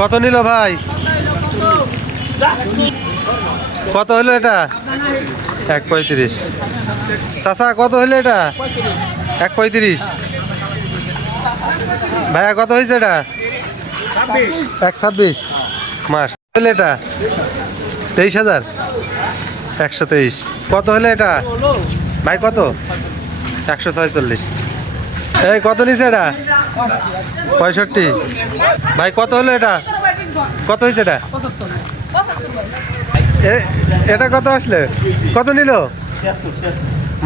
কত নিল ভাই? কত হলো এটা? 1.35। চাচা কত হলো এটা? 1.35। ভাইয়া কত হয়েছে এটা? 1.26 মাস হলে এটা 23,000। 123। কত হলে এটা ভাই? কত? 146। এই কত নিচে এটা? 65। ভাই কত হলো এটা? কত হয়েছে এটা? এটা কত আসলে? কত নিল?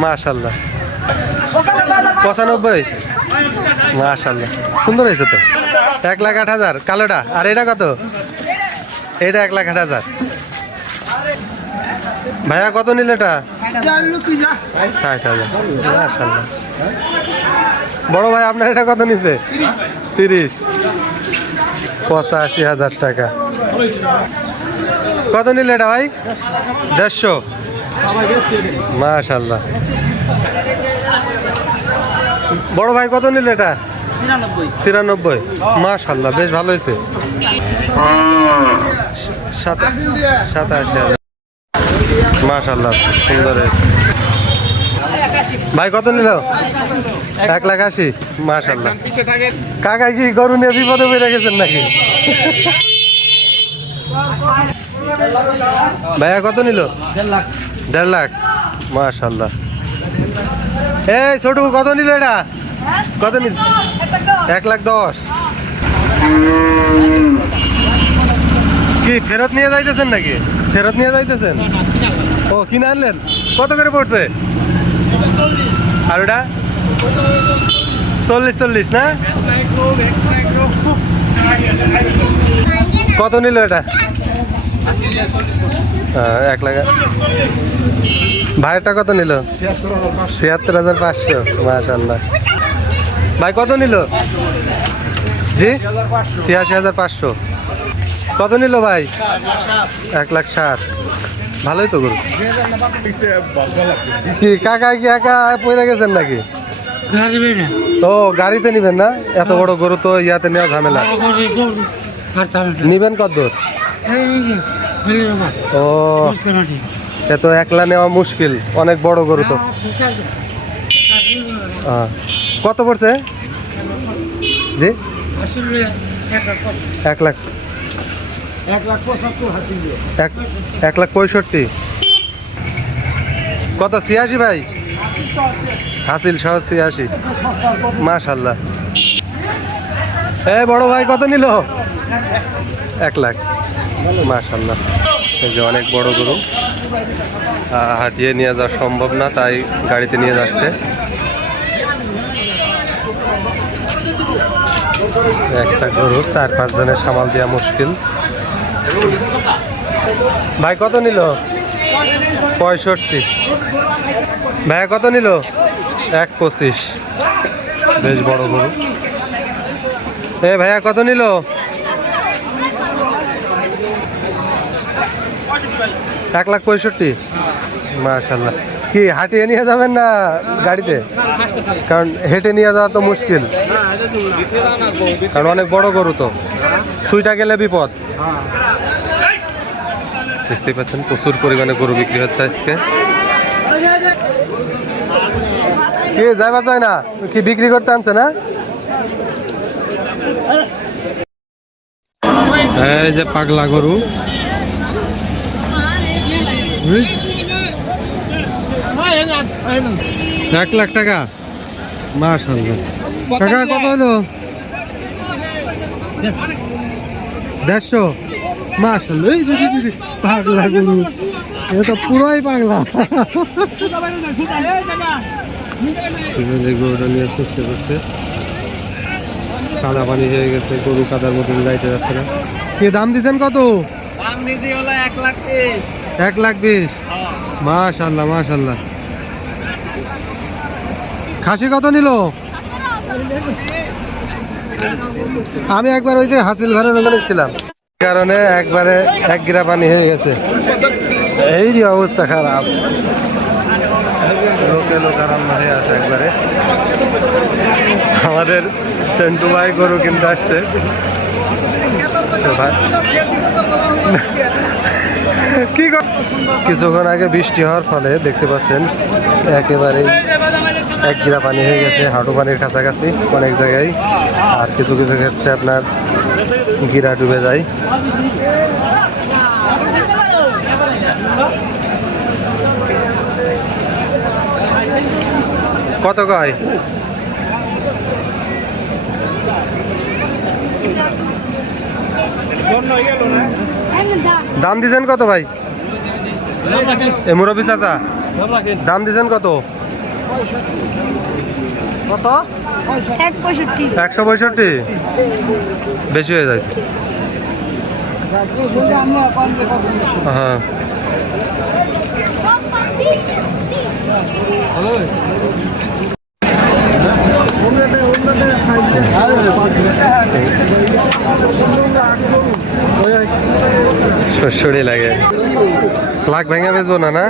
মাশাল্লাহ 95। মাশাল্লাহ সুন্দর হয়েছে তো। 1,08,000 কালোটা। আর এটা কত? এটা 1,08,000। ভাইয়া কত নিল এটা? 60,000। মাশাল্লাহ। বড় ভাই আপনার এটা কত নিছে? 30। 85,000 টাকা। কত নিল এটা ভাই? 150। মাশাল্লাহ। বড় ভাই কত নিল এটা? 93। মাশাল্লাহ বেশ ভালো হয়েছে। 87,000। মাশাল্লাহ সুন্দর হয়েছে। ভাই কত নিল? 1,80,000। মাশাল্লাহ। কাকা কি গরু নিয়ে বিপদে বেড়ে গেছেন নাকি? ভাইয়া কত নিল? 1.5 লাখ। মাশাল্লাহ। এই ছোটু কত নিল এটা? কত নিল? 1,10,000। কি ফেরত নিয়ে যাইতেছেন নাকি? ফেরত নিয়ে যাইতেছেন? ও কিনে আনলেন? কত করে পড়ছে? আর ওটা 40 না? কত নিল এটা? 1 লাখ। ভাইটা কত নিল? 76,500। মাশাল্লাহ। ভাই কত নিল? জি 86,500। কত নিল ভাই? 1,60,000। ভালোই তো গরু। কি কাকা কি একা পড়ে গেছেন নাকি? ও গাড়িতে নিবেন না? এত বড় গরু তো ইয়াতে নেওয়া ঝামেলা। নিবেন কত দূর? ও এত একলা নেওয়া মুশকিল, অনেক বড় গরু তো। কত পড়ছে? জি 1,65,000। 1,65,000। কত? 86 ভাই? হাসিল সহ 86। মাশাল্লাহ। বড় ভাই কত নিল? 1 লাখ। মাশাল্লাহ। এই যে অনেক বড় গরু, হাঁটিয়ে নিয়ে যাওয়া সম্ভব না, তাই গাড়িতে নিয়ে যাচ্ছে। একটা গরু 4-5 জনের সামাল দেওয়া মুশকিল। ভাই কত নিল? 65। ভাইয়া কত নিল? 1,25। বেশ বড় গরু। ভাইয়া কত নিল? 1,65,000। মাশাল্লাহ। কি হাঁটিয়ে নিয়ে যাবেন না গাড়িতে? কারণ হেঁটে নিয়ে যাওয়া তো মুশকিল, কারণ অনেক বড় গরু তো, সুইটা গেলে বিপদ। দেখতে পাচ্ছেন প্রচুর পরিমাণে গরু বিক্রি হচ্ছে আজকে। কি যাইবা চায় না? কি বিক্রি করতে আনছে না? এই যে পাগলা গরু। 1 লাখ টাকা। মাশাআল্লাহ। টাকা কত হলো? 150। মাশাআল্লাহ। এই পাগলা গরু, এটা তো পুরোই পাগলা। গরুটা নিয়ে চেষ্টা করছে, কাদা পানি হয়ে গেছে, গরু কাদার মধ্যে যাইতে যাচ্ছে না। কি দাম দিচ্ছেন? কত দাম দিয়েছি হলো 1,20,000। 1,20,000। মাশাআল্লাহ মাশাআল্লাহ। খাসি কত নিল? আমি একবার ওই যে হাসিল ঘরের ওখানে ছিলাম, কারণে একবারে 1 গিরা পানি হয়ে গেছে। এই যে অবস্থা খারাপ, লোকে লোকারণ্য হয়ে আছে একবারে। আমাদের সেন্টু ভাই গরু কিনতে আসছে, তো ভাই কি কিছুক্ষণ আগে বৃষ্টি হওয়ার ফলে দেখতে পাচ্ছেন একেবারেই এক গিরা পানি হয়ে গেছে, হাঁটু পানির কাছাকাছি অনেক জায়গায়। আর কিছু কিছু ক্ষেত্রে আপনার গিরা ডুবে যায়। কত কয়? দাম দিছেন কত ভাই? এ মুরব্বী চাচা দাম দিছেন কত? কত? 165 বেশি হয়ে যায়। হ্যাঁ শরীর লাগে লাখ ভেঙে বেচবো না না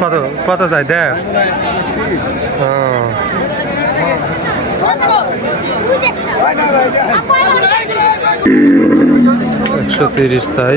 কত কত চাই দেখ 130 চাই।